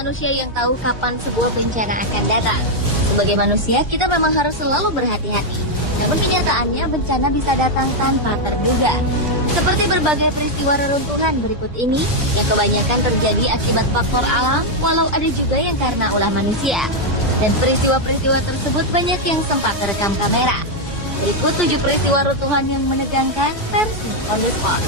manusia yang tahu kapan sebuah bencana akan datang. Sebagai manusia, kita memang harus selalu berhati-hati. Namun kenyataannya bencana bisa datang tanpa terduga. Seperti berbagai peristiwa reruntuhan berikut ini, yang kebanyakan terjadi akibat faktor alam, walau ada juga yang karena ulah manusia. Dan peristiwa-peristiwa tersebut banyak yang sempat terekam kamera. Berikut 7 peristiwa runtuhan yang menegangkan versi On The Spot.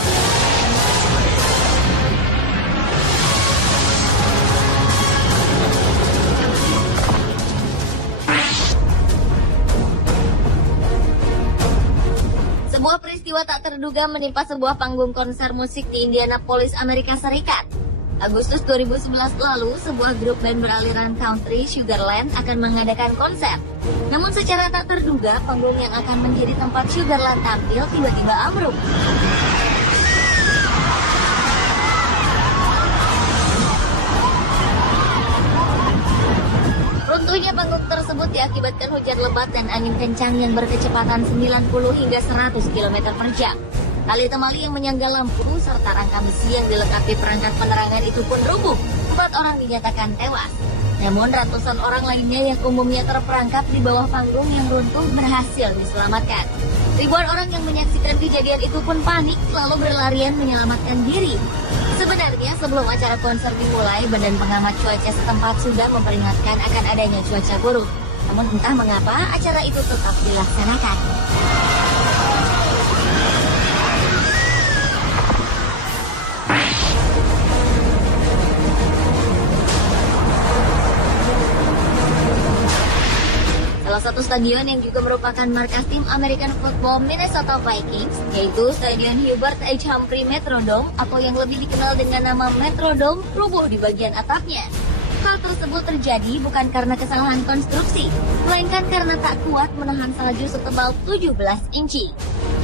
Sebuah peristiwa tak terduga menimpa sebuah panggung konser musik di Indianapolis, Amerika Serikat. Agustus 2011 lalu, sebuah grup band beraliran country, Sugarland, akan mengadakan konser. Namun secara tak terduga, panggung yang akan menjadi tempat Sugarland tampil tiba-tiba ambruk. Runtuhnya panggung tersebut diakibatkan hujan lebat dan angin kencang yang berkecepatan 90 hingga 100 km per jam. Tali temali yang menyangga lampu serta rangka besi yang dilengkapi perangkat penerangan itu pun rubuh. 4 orang dinyatakan tewas. Namun ratusan orang lainnya yang umumnya terperangkap di bawah panggung yang runtuh berhasil diselamatkan. Ribuan orang yang menyaksikan kejadian itu pun panik lalu berlarian menyelamatkan diri. Sebenarnya sebelum acara konser dimulai, Badan Pengamat Cuaca setempat sudah memperingatkan akan adanya cuaca buruk. Namun entah mengapa acara itu tetap dilaksanakan. Salah satu stadion yang juga merupakan markas tim American Football Minnesota Vikings, yaitu Stadion Hubert H. Humphrey Metrodome atau yang lebih dikenal dengan nama Metrodome, rubuh di bagian atapnya. Hal tersebut terjadi bukan karena kesalahan konstruksi, melainkan karena tak kuat menahan salju setebal 17 inci.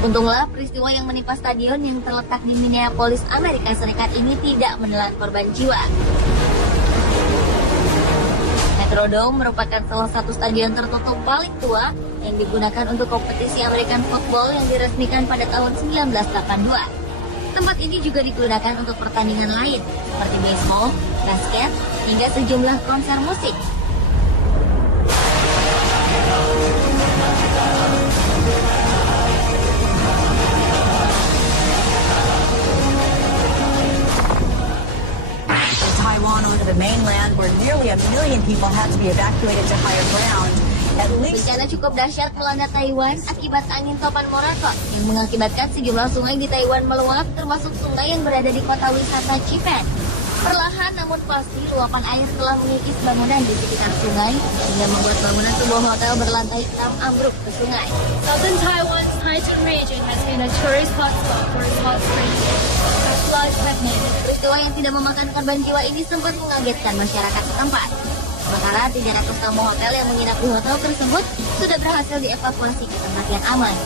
Untunglah peristiwa yang menimpa stadion yang terletak di Minneapolis, Amerika Serikat ini tidak menelan korban jiwa. Metrodome merupakan salah satu stadion tertutup paling tua yang digunakan untuk kompetisi American Football yang diresmikan pada tahun 1982. Tempat ini juga digunakan untuk pertandingan lain seperti baseball, basket, hingga sejumlah konser musik. The mainland where nearly 1 million people had to be evacuated to higher ground. Bencana cukup dahsyat melanda Taiwan akibat angin topan Morakot yang mengakibatkan sejumlah sungai di Taiwan meluap, termasuk sungai yang berada di kota wisata Chipen. Perlahan namun pasti luapan air telah mengikis bangunan di sekitar sungai hingga membuat bangunan sebuah hotel berlantai 6 ambruk ke sungai. Southern Taiwan's Taichung region has been a tourist hotspot for its hot springs. Peristiwa yang tidak memakan korban jiwa ini sempat mengagetkan masyarakat setempat. Sementara 300 tamu hotel yang menginap di hotel tersebut sudah berhasil dievakuasi ke tempat yang aman.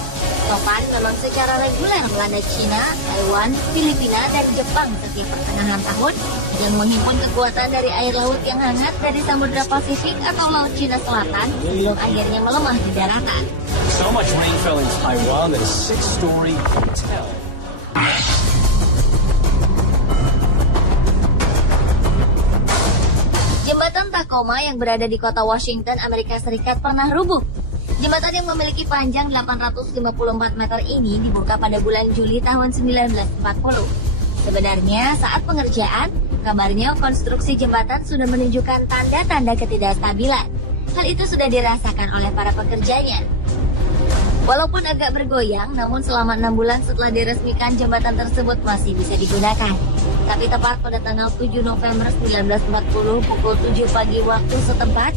Topan memang secara reguler melanda China, Taiwan, Filipina, dan Jepang setiap pertengahan tahun yang menghimpun kekuatan dari air laut yang hangat dari Samudra Pasifik atau Laut Cina Selatan sebelum akhirnya melemah di daratan. So much rain fell in Taiwan that a 6-story hotel. Jembatan Tacoma yang berada di kota Washington, Amerika Serikat pernah rubuh. Jembatan yang memiliki panjang 854 meter ini dibuka pada bulan Juli tahun 1940. Sebenarnya saat pengerjaan, kabarnya konstruksi jembatan sudah menunjukkan tanda-tanda ketidakstabilan. Hal itu sudah dirasakan oleh para pekerjanya. Walaupun agak bergoyang, namun selama 6 bulan setelah diresmikan jembatan tersebut masih bisa digunakan. Tapi tepat pada tanggal 7 November 1940 pukul 7 pagi waktu setempat,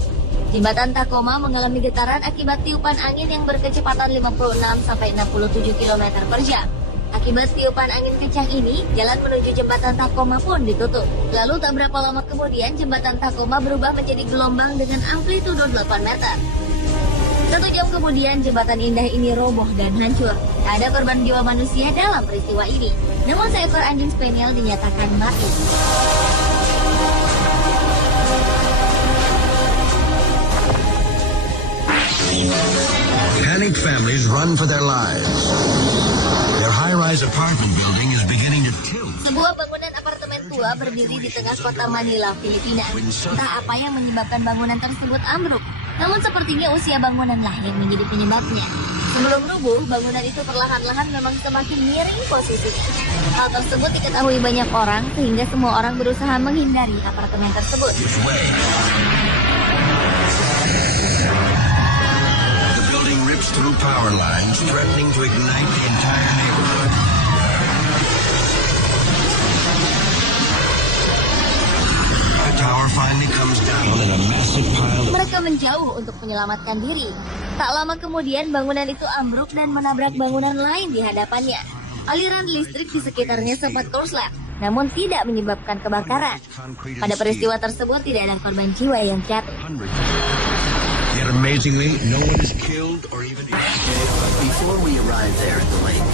jembatan Tacoma mengalami getaran akibat tiupan angin yang berkecepatan 56-67 km per jam. Akibat tiupan angin kencang ini, jalan menuju jembatan Tacoma pun ditutup. Lalu tak berapa lama kemudian, jembatan Tacoma berubah menjadi gelombang dengan amplitudo 8 meter. 1 jam kemudian, jembatan indah ini roboh dan hancur. Tak ada korban jiwa manusia dalam peristiwa ini. Namun seekor anjing spaniel dinyatakan mati. Panicked families run for their lives. Their high-rise apartment building is beginning to tilt. Sebuah bangunan apartemen tua berdiri di tengah kota Manila, Filipina. Entah apa yang menyebabkan bangunan tersebut ambruk, namun sepertinya usia bangunanlah yang menjadi penyebabnya. Sebelum rubuh, bangunan itu perlahan-lahan memang semakin miring posisinya. Hal tersebut diketahui banyak orang, sehingga semua orang berusaha menghindari apartemen tersebut. The building rips through power lines, threatening to ignite the entire neighborhood. The tower finally comes down in a massive pile of... Mereka menjauh untuk menyelamatkan diri. Tak lama kemudian bangunan itu ambruk dan menabrak bangunan lain di hadapannya. Aliran listrik di sekitarnya sempat korslet, namun tidak menyebabkan kebakaran. Pada peristiwa tersebut tidak ada korban jiwa yang jatuh. Yet amazingly, no one is killed or even... Before we arrived there at the lake,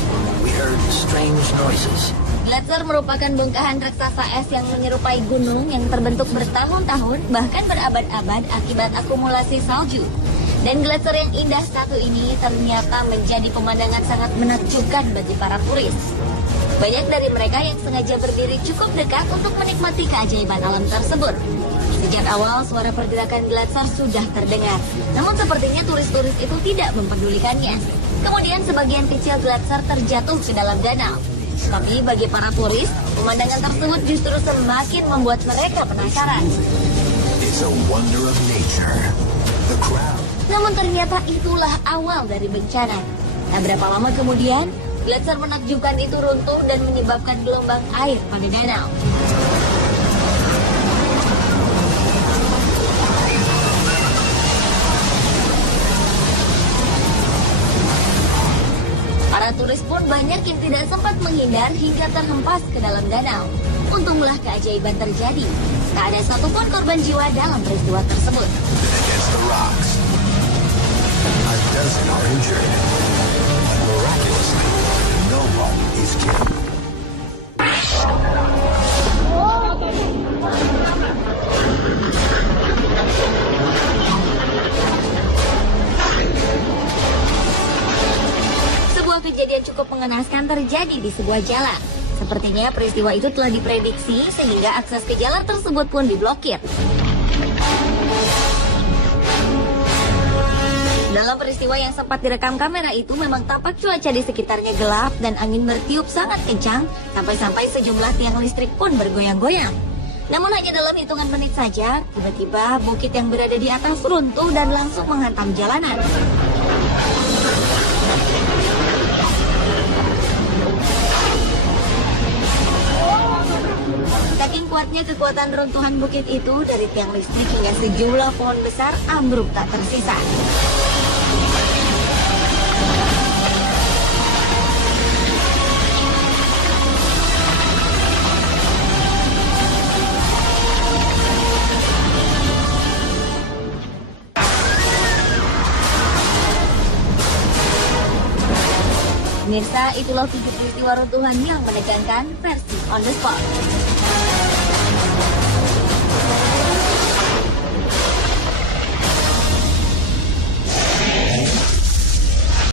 we heard strange noises. Gletser merupakan bongkahan raksasa es yang menyerupai gunung yang terbentuk bertahun-tahun, bahkan berabad-abad akibat akumulasi salju. Dan gletser yang indah satu ini ternyata menjadi pemandangan sangat menakjubkan bagi para turis. Banyak dari mereka yang sengaja berdiri cukup dekat untuk menikmati keajaiban alam tersebut. Sejak awal suara pergerakan gletser sudah terdengar, namun sepertinya turis-turis itu tidak mempedulikannya. Kemudian sebagian kecil gletser terjatuh ke dalam danau. Tapi bagi para turis, pemandangan tersebut justru semakin membuat mereka penasaran. It's a wonder of nature. The crowd... Namun ternyata itulah awal dari bencana. Tak berapa lama kemudian, gletser menakjubkan itu runtuh dan menyebabkan gelombang air pada danau. Para turis pun banyak yang tidak sempat menghindar hingga terhempas ke dalam danau. Untunglah keajaiban terjadi. Tak ada satupun korban jiwa dalam peristiwa tersebut. Against the rocks. A dozen are injured. Miraculously, no one is killed. Sebuah kejadian cukup mengenaskan terjadi di sebuah jalan. Sepertinya peristiwa itu telah diprediksi sehingga akses ke jalan tersebut pun diblokir. Dalam peristiwa yang sempat direkam kamera itu memang tampak cuaca di sekitarnya gelap dan angin bertiup sangat kencang sampai-sampai sejumlah tiang listrik pun bergoyang-goyang. Namun hanya dalam hitungan menit saja, tiba-tiba bukit yang berada di atas runtuh dan langsung menghantam jalanan. Saking kuatnya kekuatan runtuhan bukit itu, dari tiang listrik hingga sejumlah pohon besar ambruk tak tersisa. Pemirsa, itulah video peristiwa runtuhan yang menegangkan versi on the spot.